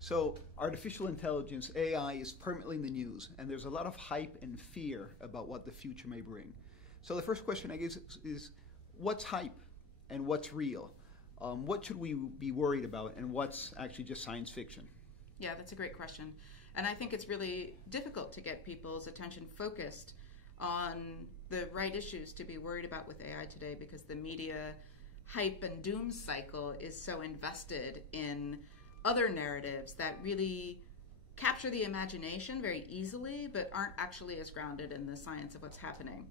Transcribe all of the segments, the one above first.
So artificial intelligence, AI, is permanently in the news, and there's a lot of hype and fear about what the future may bring. So the first question, I guess, is what's hype and what's real? What should we be worried about, and what's actually just science fiction? Yeah, that's a great question. And I think it's really difficult to get people's attention focused on the right issues to be worried about with AI today, because the media hype and doom cycle is so invested in other narratives that really capture the imagination very easily, but aren't actually as grounded in the science of what's happening.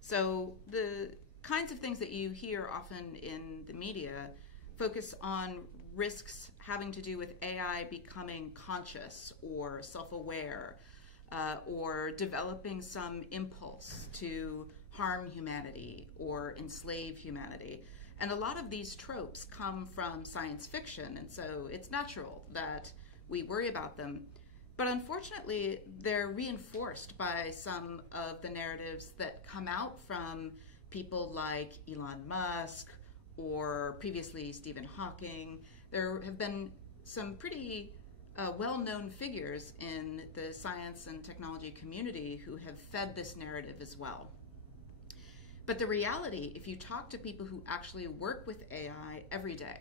So the kinds of things that you hear often in the media focus on risks having to do with AI becoming conscious or self-aware, or developing some impulse to harm humanity or enslave humanity. And a lot of these tropes come from science fiction, and so it's natural that we worry about them. But unfortunately, they're reinforced by some of the narratives that come out from people like Elon Musk or previously Stephen Hawking. There have been some pretty well-known figures in the science and technology community who have fed this narrative as well. But the reality, if you talk to people who actually work with AI every day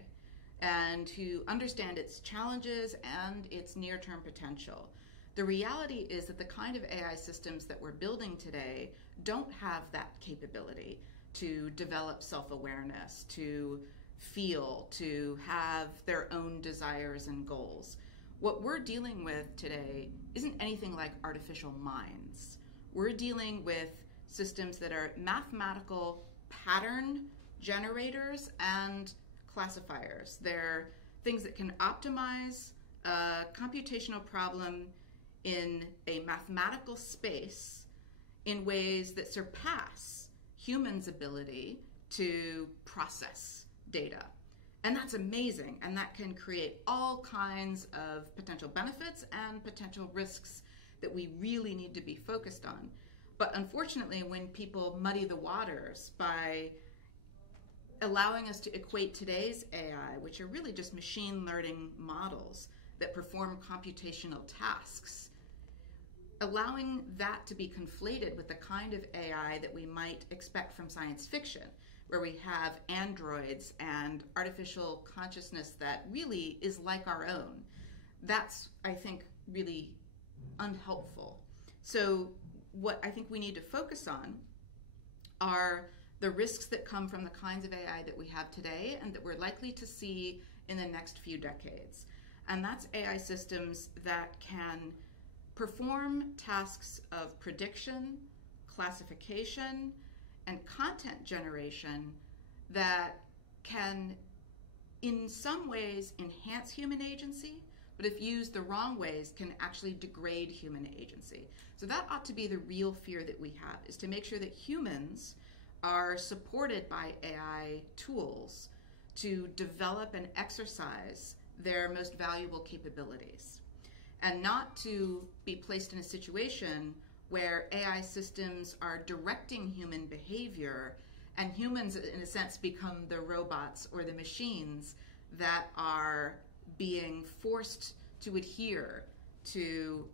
and who understand its challenges and its near-term potential, the reality is that the kind of AI systems that we're building today don't have that capability to develop self-awareness, to feel, to have their own desires and goals. What we're dealing with today isn't anything like artificial minds. We're dealing with systems that are mathematical pattern generators and classifiers. They're things that can optimize a computational problem in a mathematical space in ways that surpass humans' ability to process data. And that's amazing, and that can create all kinds of potential benefits and potential risks that we really need to be focused on. But unfortunately, when people muddy the waters by allowing us to equate today's AI, which are really just machine learning models that perform computational tasks, allowing that to be conflated with the kind of AI that we might expect from science fiction, where we have androids and artificial consciousness that really is like our own, that's, I think, really unhelpful. So what I think we need to focus on are the risks that come from the kinds of AI that we have today and that we're likely to see in the next few decades. And that's AI systems that can perform tasks of prediction, classification, and content generation that can, in some ways, enhance human agency, but if used the wrong ways, can actually degrade human agency. So that ought to be the real fear that we have, is to make sure that humans are supported by AI tools to develop and exercise their most valuable capabilities, and not to be placed in a situation where AI systems are directing human behavior and humans, in a sense, become the robots or the machines that are being forced to adhere to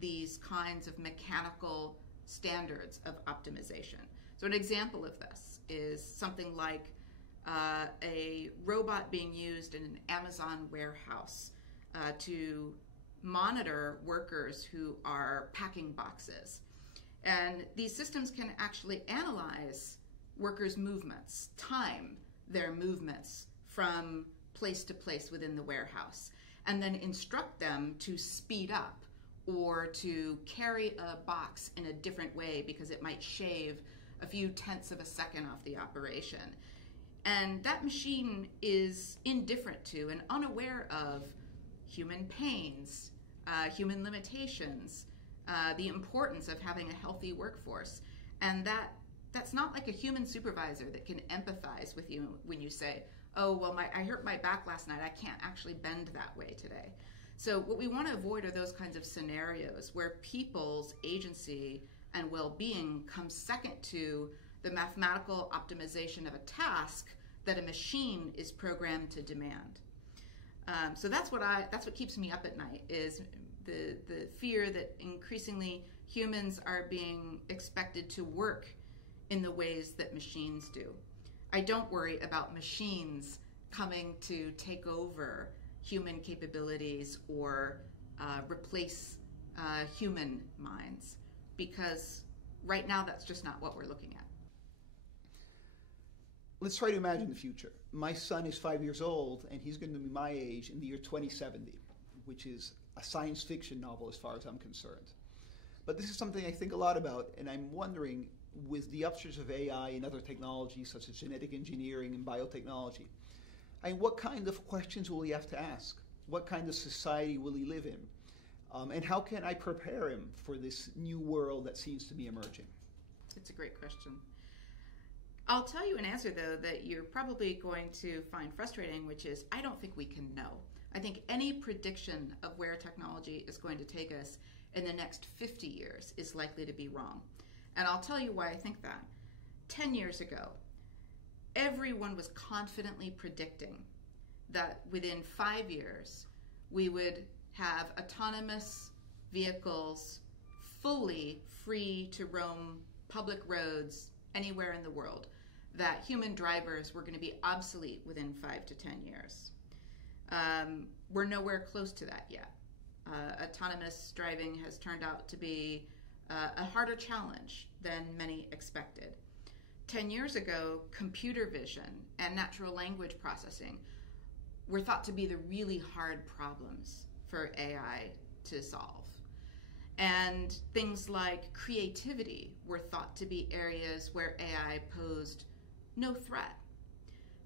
these kinds of mechanical standards of optimization. So an example of this is something like a robot being used in an Amazon warehouse to monitor workers who are packing boxes. And these systems can actually analyze workers' movements, time their movements from place to place within the warehouse, and then instruct them to speed up or to carry a box in a different way because it might shave a few tenths of a second off the operation. And that machine is indifferent to and unaware of human pains, human limitations, the importance of having a healthy workforce. And that's not like a human supervisor that can empathize with you when you say, oh, well, I hurt my back last night, I can't actually bend that way today. So what we want to avoid are those kinds of scenarios where people's agency and well-being comes second to the mathematical optimization of a task that a machine is programmed to demand. So that's what keeps me up at night, is the fear that increasingly humans are being expected to work in the ways that machines do. I don't worry about machines coming to take over human capabilities or replace human minds, because right now that's just not what we're looking at. Let's try to imagine the future. My son is 5 years old, and he's going to be my age in the year 2070, which is a science fiction novel as far as I'm concerned. But this is something I think a lot about, and I'm wondering, with the upsurge of AI and other technologies such as genetic engineering and biotechnology, what kind of questions will he have to ask? What kind of society will he live in? And how can I prepare him for this new world that seems to be emerging? It's a great question. I'll tell you an answer, though, that you're probably going to find frustrating, which is I don't think we can know. I think any prediction of where technology is going to take us in the next 50 years is likely to be wrong. And I'll tell you why I think that. 10 years ago, everyone was confidently predicting that within 5 years, we would have autonomous vehicles fully free to roam public roads anywhere in the world, that human drivers were going to be obsolete within 5 to 10 years. We're nowhere close to that yet. Autonomous driving has turned out to be a harder challenge than many expected. 10 years ago, computer vision and natural language processing were thought to be the really hard problems for AI to solve. And things like creativity were thought to be areas where AI posed no threat.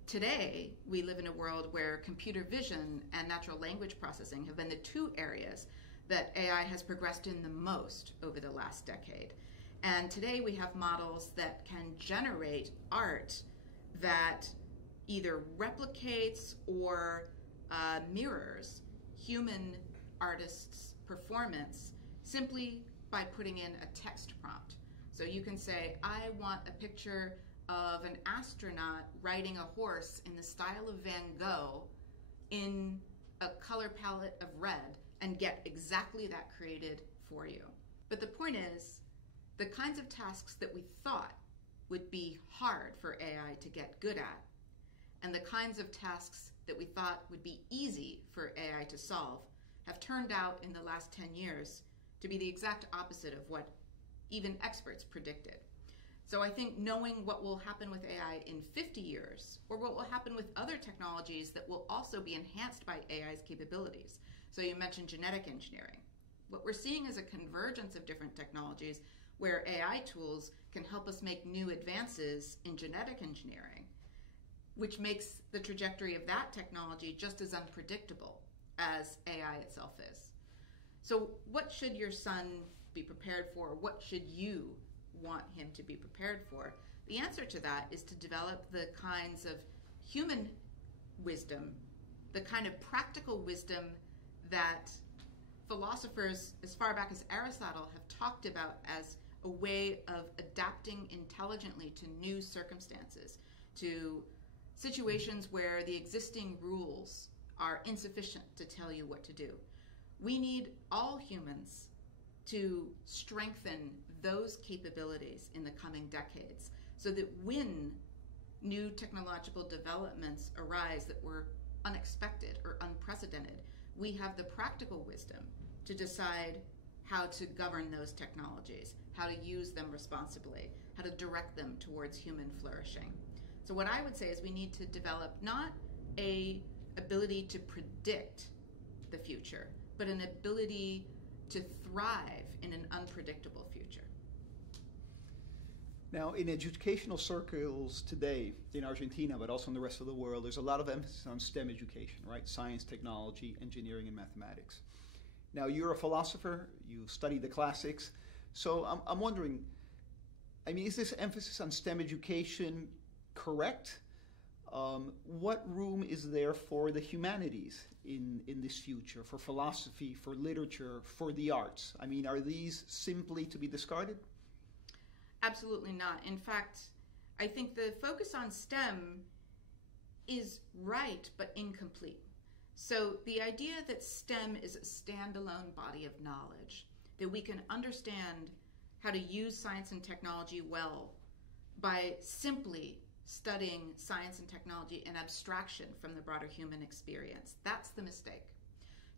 Today, we live in a world where computer vision and natural language processing have been the two areas that AI has progressed in the most over the last decade. And today we have models that can generate art that either replicates or mirrors human artists' performance simply by putting in a text prompt. So you can say, I want a picture of an astronaut riding a horse in the style of Van Gogh in a color palette of red, and get exactly that created for you. But the point is, the kinds of tasks that we thought would be hard for AI to get good at, and the kinds of tasks that we thought would be easy for AI to solve, have turned out in the last 10 years to be the exact opposite of what even experts predicted. So I think knowing what will happen with AI in 50 years, or what will happen with other technologies that will also be enhanced by AI's capabilities. So you mentioned genetic engineering. What we're seeing is a convergence of different technologies where AI tools can help us make new advances in genetic engineering, which makes the trajectory of that technology just as unpredictable as AI itself is. So what should your son be prepared for? What should you want him to be prepared for? The answer to that is to develop the kinds of human wisdom, the kind of practical wisdom that philosophers as far back as Aristotle have talked about as a way of adapting intelligently to new circumstances, to situations where the existing rules are insufficient to tell you what to do. We need all humans to strengthen those capabilities in the coming decades, so that when new technological developments arise that were unexpected or unprecedented, we have the practical wisdom to decide how to govern those technologies, how to use them responsibly, how to direct them towards human flourishing. So what I would say is we need to develop not an ability to predict the future, but an ability to thrive in an unpredictable future. Now, in educational circles today, in Argentina, but also in the rest of the world, there's a lot of emphasis on STEM education, right? Science, technology, engineering, and mathematics. Now, you're a philosopher, you study the classics, so I'm wondering, I mean, is this emphasis on STEM education correct? What room is there for the humanities in this future, for philosophy, for literature, for the arts? I mean, are these simply to be discarded? Absolutely not. In fact, I think the focus on STEM is right, but incomplete. So the idea that STEM is a standalone body of knowledge, that we can understand how to use science and technology well by simply studying science and technology in abstraction from the broader human experience, that's the mistake.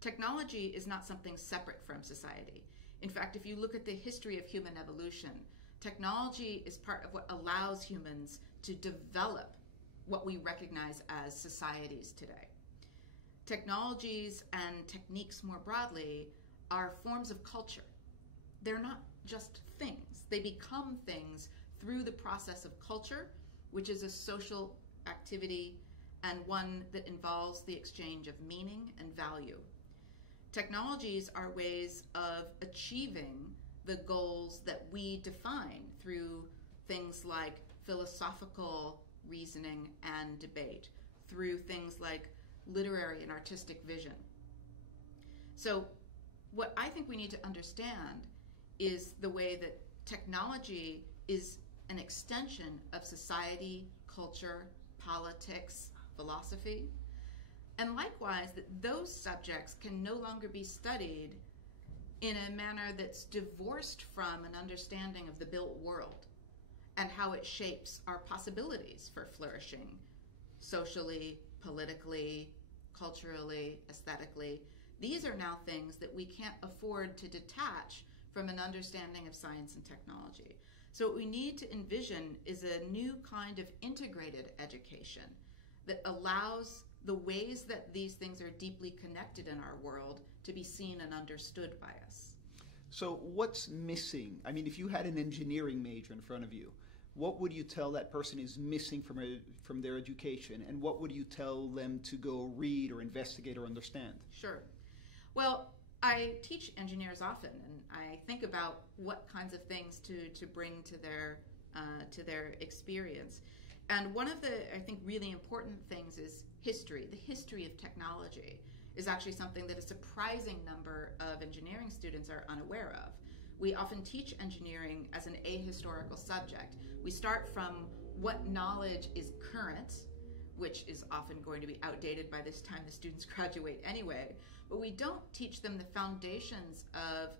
Technology is not something separate from society. In fact, if you look at the history of human evolution, technology is part of what allows humans to develop what we recognize as societies today. Technologies and techniques more broadly are forms of culture. They're not just things. They become things through the process of culture, which is a social activity and one that involves the exchange of meaning and value. Technologies are ways of achieving the goals that we define through things like philosophical reasoning and debate, through things like literary and artistic vision. So what I think we need to understand is the way that technology is an extension of society, culture, politics, philosophy, and likewise that those subjects can no longer be studied in a manner that's divorced from an understanding of the built world and how it shapes our possibilities for flourishing socially, politically, culturally, aesthetically. These are now things that we can't afford to detach from an understanding of science and technology. So what we need to envision is a new kind of integrated education that allows the ways that these things are deeply connected in our world to be seen and understood by us. So what's missing? I mean, if you had an engineering major in front of you, what would you tell that person is missing from their education, and what would you tell them to go read or investigate or understand? Sure. Well, I teach engineers often, and I think about what kinds of things to bring to their experience. And one of the, I think, really important things is history. The history of technology is actually something that a surprising number of engineering students are unaware of. We often teach engineering as an ahistorical subject. We start from what knowledge is current, which is often going to be outdated by this time the students graduate anyway, but we don't teach them the foundations of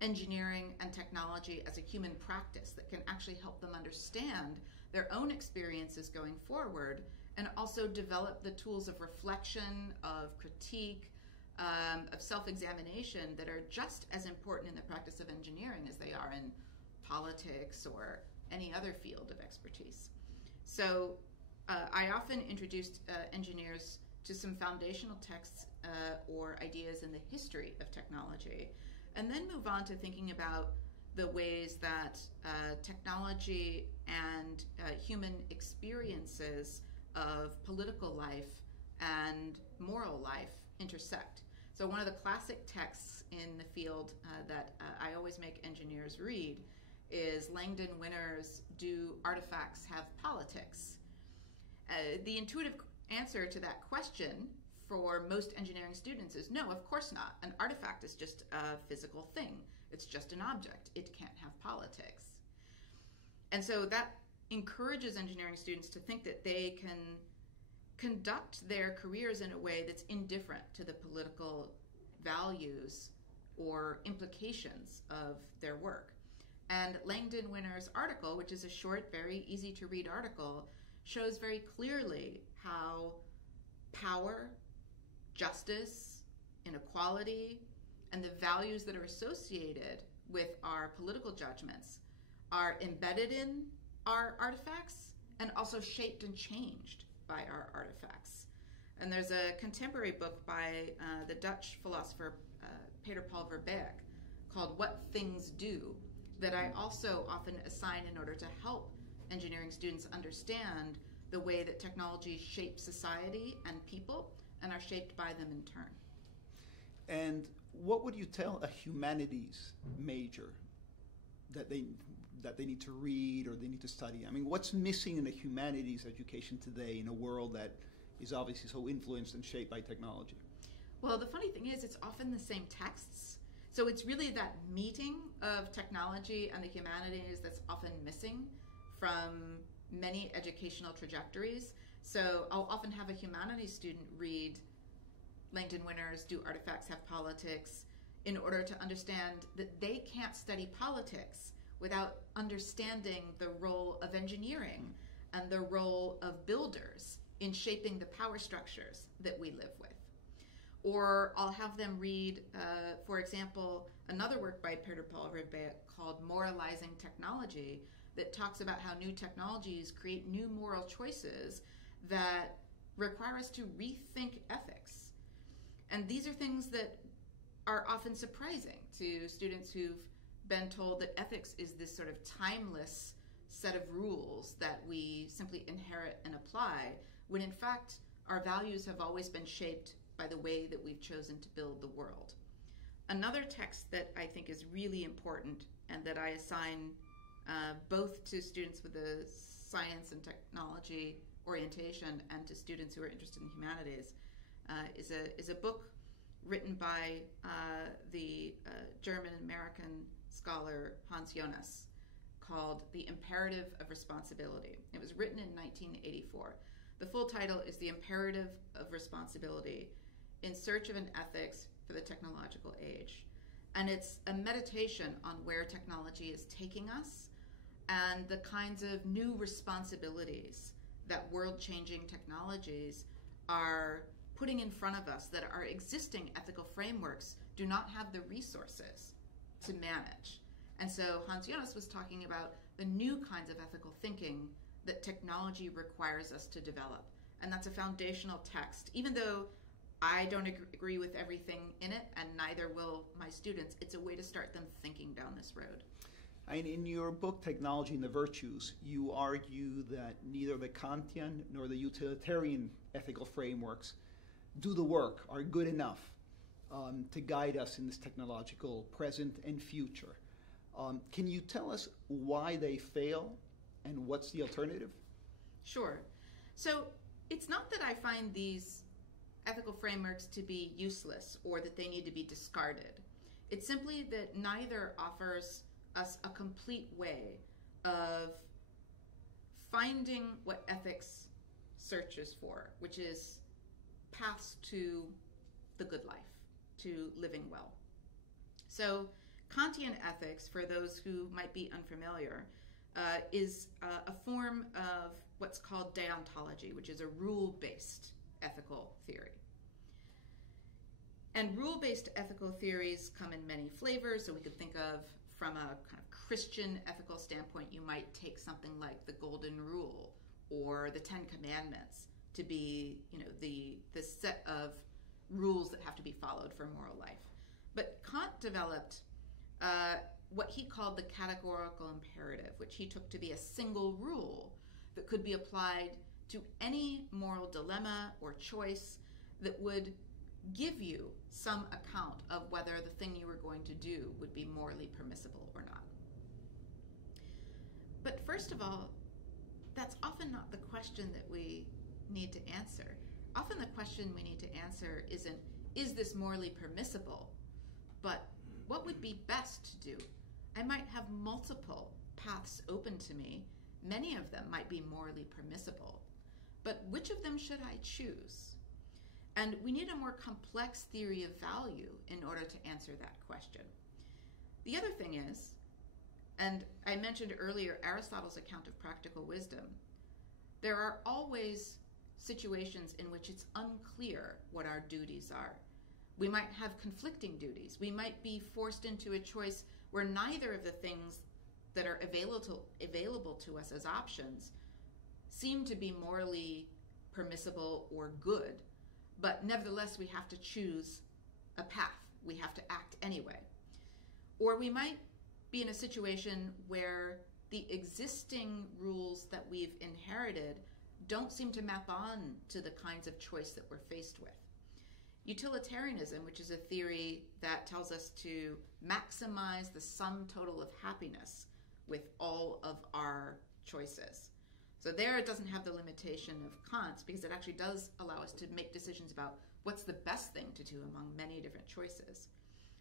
engineering and technology as a human practice that can actually help them understand their own experiences going forward, and also develop the tools of reflection, of critique, of self-examination that are just as important in the practice of engineering as they are in politics or any other field of expertise. So I often introduced engineers to some foundational texts or ideas in the history of technology, and then move on to thinking about the ways that technology and human experiences of political life and moral life intersect. So one of the classic texts in the field that I always make engineers read is Langdon Winner's Do Artifacts Have Politics? The intuitive answer to that question for most engineering students is no, of course not. An artifact is just a physical thing. It's just an object. It can't have politics. And so that encourages engineering students to think that they can conduct their careers in a way that's indifferent to the political values or implications of their work. And Langdon Winner's article, which is a short, very easy to read article, shows very clearly how power, justice, inequality, and the values that are associated with our political judgments are embedded in our artifacts and also shaped and changed by our artifacts. And there's a contemporary book by the Dutch philosopher Peter Paul Verbeek called What Things Do that I also often assign in order to help engineering students understand the way that technology shapes society and people and are shaped by them in turn. And what would you tell a humanities major that they need to read or they need to study? I mean, what's missing in a humanities education today in a world that is obviously so influenced and shaped by technology? Well, the funny thing is it's often the same texts. So it's really that meeting of technology and the humanities that's often missing from many educational trajectories. So I'll often have a humanities student read Langdon winners, Do Artifacts Have Politics, in order to understand that they can't study politics without understanding the role of engineering and the role of builders in shaping the power structures that we live with. Or I'll have them read, for example, another work by Peter Paul Ribet called Moralizing Technology, that talks about how new technologies create new moral choices that require us to rethink ethics. And these are things that are often surprising to students who've been told that ethics is this sort of timeless set of rules that we simply inherit and apply, when in fact our values have always been shaped by the way that we've chosen to build the world. Another text that I think is really important and that I assign both to students with a science and technology orientation and to students who are interested in humanities is a book written by the German-American scholar Hans Jonas called The Imperative of Responsibility. It was written in 1984. The full title is The Imperative of Responsibility in Search of an Ethics for the Technological Age. And it's a meditation on where technology is taking us and the kinds of new responsibilities that world-changing technologies are putting in front of us that our existing ethical frameworks do not have the resources to manage. And so Hans Jonas was talking about the new kinds of ethical thinking that technology requires us to develop. And that's a foundational text. Even though I don't agree with everything in it, and neither will my students, it's a way to start them thinking down this road. And in your book, Technology and the Virtues, you argue that neither the Kantian nor the utilitarian ethical frameworks do the work, are good enough to guide us in this technological present and future. Can you tell us why they fail and what's the alternative? Sure. So it's not that I find these ethical frameworks to be useless or that they need to be discarded. It's simply that neither offers us a complete way of finding what ethics searches for, which is paths to the good life, to living well. So Kantian ethics, for those who might be unfamiliar, is a form of what's called deontology, which is a rule-based ethical theory. And rule-based ethical theories come in many flavors, so we could think of, from a kind of Christian ethical standpoint, you might take something like the Golden Rule or the Ten Commandments to be, the set of rules that have to be followed for moral life. But Kant developed what he called the categorical imperative, which he took to be a single rule that could be applied to any moral dilemma or choice that would give you some account of whether the thing you were going to do would be morally permissible or not. But first of all, that's often not the question that we need to answer. Often the question we need to answer isn't, is this morally permissible? But what would be best to do? I might have multiple paths open to me. Many of them might be morally permissible. But which of them should I choose? And we need a more complex theory of value in order to answer that question. The other thing is, and I mentioned earlier Aristotle's account of practical wisdom, there are always situations in which it's unclear what our duties are. We might have conflicting duties. We might be forced into a choice where neither of the things that are available to us as options seem to be morally permissible or good, but nevertheless we have to choose a path. We have to act anyway. Or we might be in a situation where the existing rules that we've inherited don't seem to map on to the kinds of choice that we're faced with. Utilitarianism, which is a theory that tells us to maximize the sum total of happiness with all of our choices. So there it doesn't have the limitation of Kant's, because it actually does allow us to make decisions about what's the best thing to do among many different choices.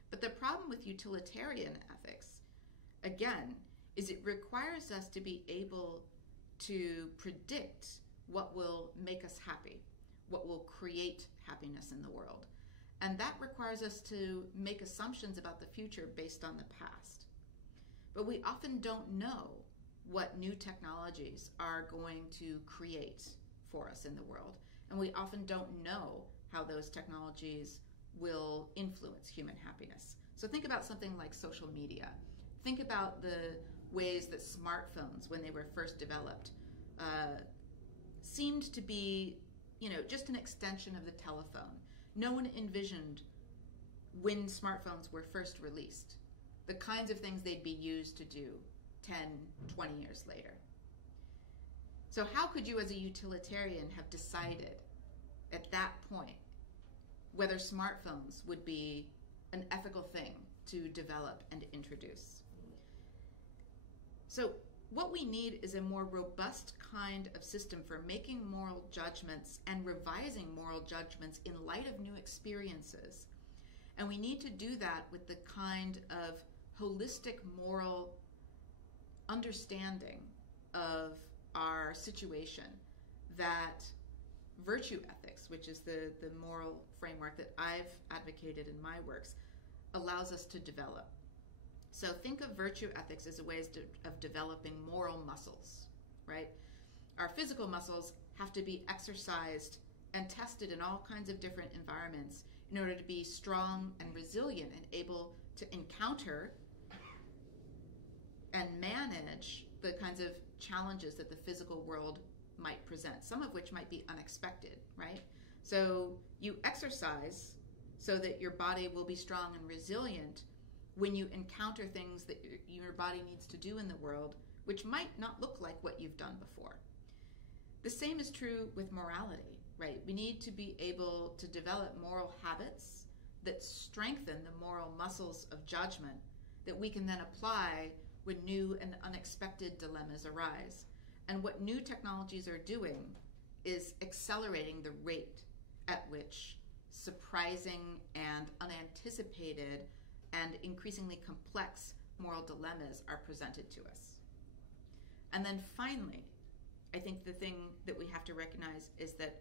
But the problem with utilitarian ethics, again, is it requires us to be able to predict what will make us happy, what will create happiness in the world. And that requires us to make assumptions about the future based on the past. But we often don't know what new technologies are going to create for us in the world. And we often don't know how those technologies will influence human happiness. So think about something like social media. Think about the ways that smartphones, when they were first developed, seemed to be, just an extension of the telephone. No one envisioned, when smartphones were first released, the kinds of things they'd be used to do 10, 20 years later. So how could you as a utilitarian have decided at that point whether smartphones would be an ethical thing to develop and introduce? So what we need is a more robust kind of system for making moral judgments and revising moral judgments in light of new experiences. And we need to do that with the kind of holistic moral understanding of our situation that virtue ethics, which is the moral framework that I've advocated in my works, allows us to develop. So think of virtue ethics as a way of developing moral muscles, right? Our physical muscles have to be exercised and tested in all kinds of different environments in order to be strong and resilient and able to encounter and manage the kinds of challenges that the physical world might present, some of which might be unexpected, right? So you exercise so that your body will be strong and resilient when you encounter things that your body needs to do in the world, which might not look like what you've done before. The same is true with morality, right? We need to be able to develop moral habits that strengthen the moral muscles of judgment that we can then apply when new and unexpected dilemmas arise. And what new technologies are doing is accelerating the rate at which surprising and unanticipated and increasingly complex moral dilemmas are presented to us. And then finally, I think the thing that we have to recognize is that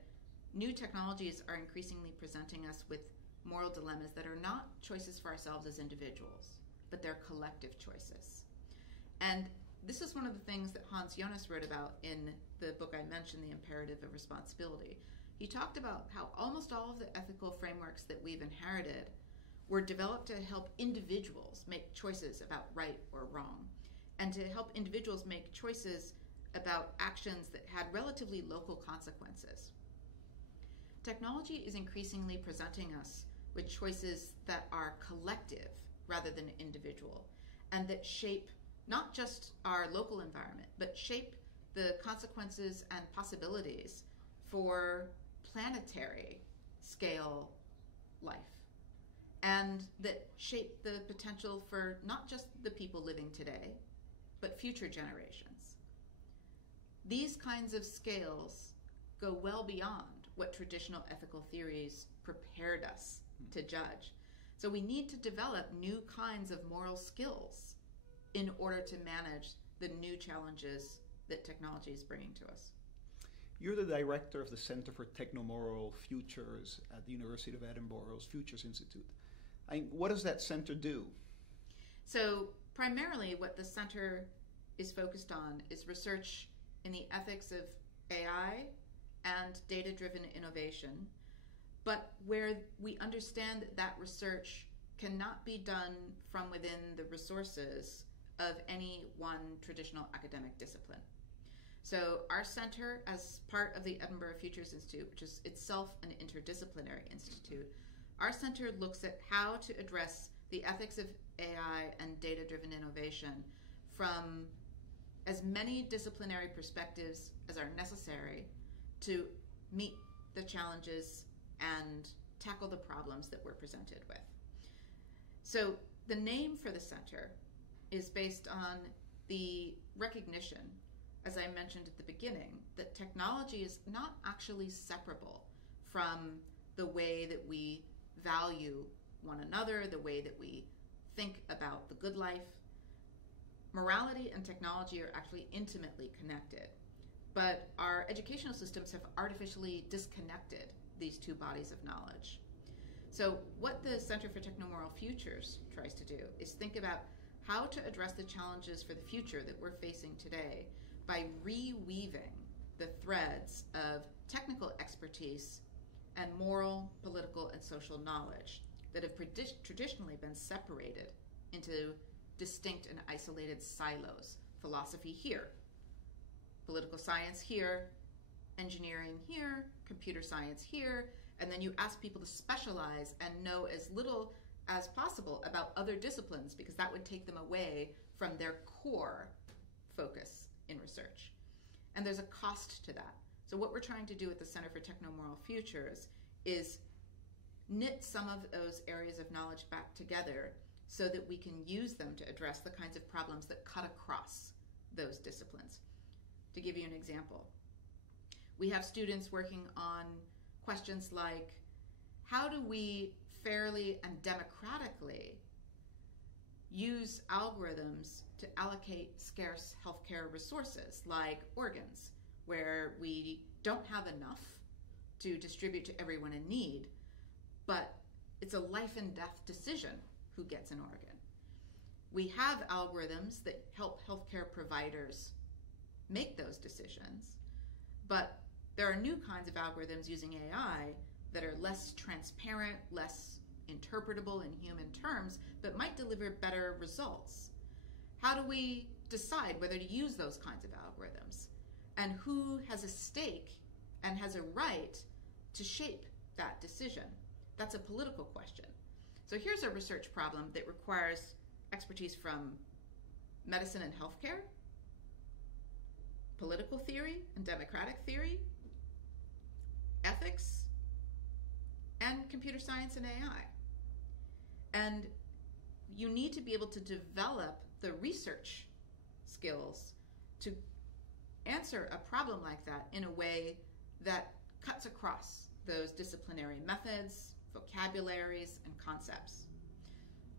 new technologies are increasingly presenting us with moral dilemmas that are not choices for ourselves as individuals, but they're collective choices. And this is one of the things that Hans Jonas wrote about in the book I mentioned, The Imperative of Responsibility. He talked about how almost all of the ethical frameworks that we've inherited were developed to help individuals make choices about right or wrong, and to help individuals make choices about actions that had relatively local consequences. Technology is increasingly presenting us with choices that are collective rather than individual, and that shape not just our local environment, but shape the consequences and possibilities for planetary scale life, and that shape the potential for not just the people living today, but future generations. These kinds of scales go well beyond what traditional ethical theories prepared us to judge. So we need to develop new kinds of moral skills in order to manage the new challenges that technology is bringing to us. You're the director of the Center for Technomoral Futures at the University of Edinburgh's Futures Institute. What does that center do? So primarily what the center is focused on is research in the ethics of AI and data-driven innovation, but where we understand that that research cannot be done from within the resources of any one traditional academic discipline. So our center, as part of the Edinburgh Futures Institute, which is itself an interdisciplinary institute, our center looks at how to address the ethics of AI and data-driven innovation from as many disciplinary perspectives as are necessary to meet the challenges and tackle the problems that we're presented with. So the name for the center is based on the recognition, as I mentioned at the beginning, that technology is not actually separable from the way that we value one another, the way that we think about the good life. Morality and technology are actually intimately connected, but our educational systems have artificially disconnected these two bodies of knowledge. So what the Center for Technomoral Futures tries to do is think about how to address the challenges for the future that we're facing today by reweaving the threads of technical expertise and moral, political, and social knowledge that have traditionally been separated into distinct and isolated silos. Philosophy here, political science here, engineering here, computer science here, and then you ask people to specialize and know as little as possible about other disciplines because that would take them away from their core focus in research. And there's a cost to that. So what we're trying to do at the Center for Technomoral Futures is knit some of those areas of knowledge back together so that we can use them to address the kinds of problems that cut across those disciplines. To give you an example, we have students working on questions like, how do we fairly and democratically use algorithms to allocate scarce healthcare resources like organs, where we don't have enough to distribute to everyone in need, but it's a life and death decision who gets an organ. We have algorithms that help healthcare providers make those decisions, but there are new kinds of algorithms using AI that are less transparent, less interpretable in human terms, but might deliver better results. How do we decide whether to use those kinds of algorithms? And who has a stake and has a right to shape that decision? That's a political question. So here's a research problem that requires expertise from medicine and healthcare, political theory and democratic theory, ethics, and computer science and AI. And you need to be able to develop the research skills to answer a problem like that in a way that cuts across those disciplinary methods, vocabularies, and concepts.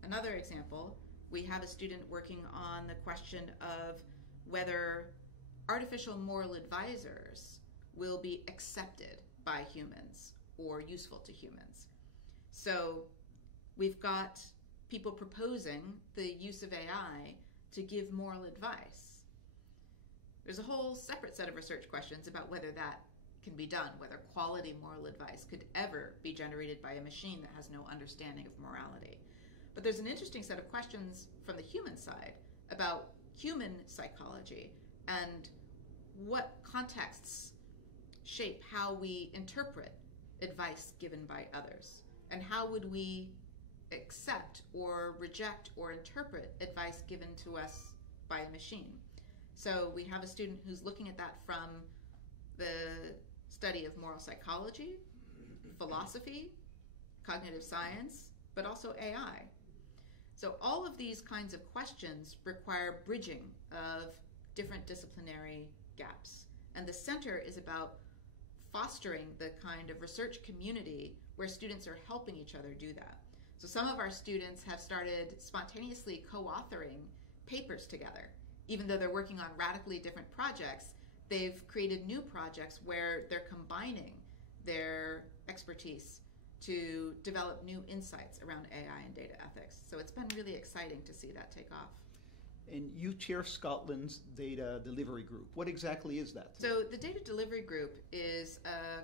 Another example, we have a student working on the question of whether artificial moral advisors will be accepted by humans or useful to humans. So we've got people proposing the use of AI to give moral advice. There's a whole separate set of research questions about whether that can be done, whether quality moral advice could ever be generated by a machine that has no understanding of morality. But there's an interesting set of questions from the human side about human psychology and what contexts shape how we interpret advice given by others, and how would we accept or reject or interpret advice given to us by a machine. So we have a student who's looking at that from the study of moral psychology, philosophy, cognitive science, but also AI. So all of these kinds of questions require bridging of different disciplinary gaps. And the center is about fostering the kind of research community where students are helping each other do that. So some of our students have started spontaneously co-authoring papers together. Even though they're working on radically different projects, they've created new projects where they're combining their expertise to develop new insights around AI and data ethics. So it's been really exciting to see that take off. And you chair Scotland's data delivery group. What exactly is that? So the data delivery group is a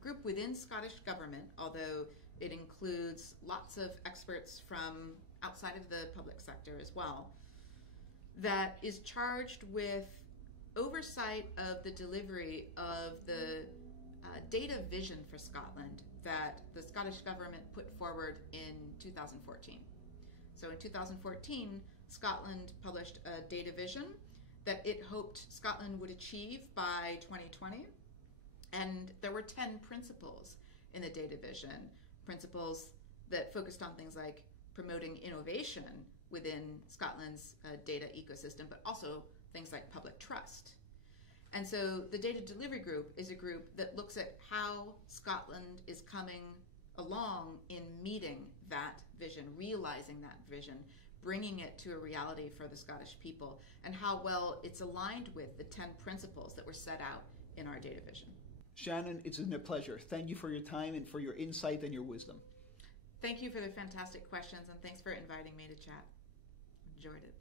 group within Scottish government, although it includes lots of experts from outside of the public sector as well, that is charged with oversight of the delivery of the data vision for Scotland that the Scottish government put forward in 2014. So in 2014, Scotland published a data vision that it hoped Scotland would achieve by 2020. And there were 10 principles in the data vision, principles that focused on things like promoting innovation within Scotland's data ecosystem, but also things like public trust. And so the data delivery group is a group that looks at how Scotland is coming along in meeting that vision, realizing that vision, bringing it to a reality for the Scottish people, and how well it's aligned with the 10 principles that were set out in our data vision. Shannon, it's been a pleasure. Thank you for your time and for your insight and your wisdom. Thank you for the fantastic questions, and thanks for inviting me to chat. Enjoyed it.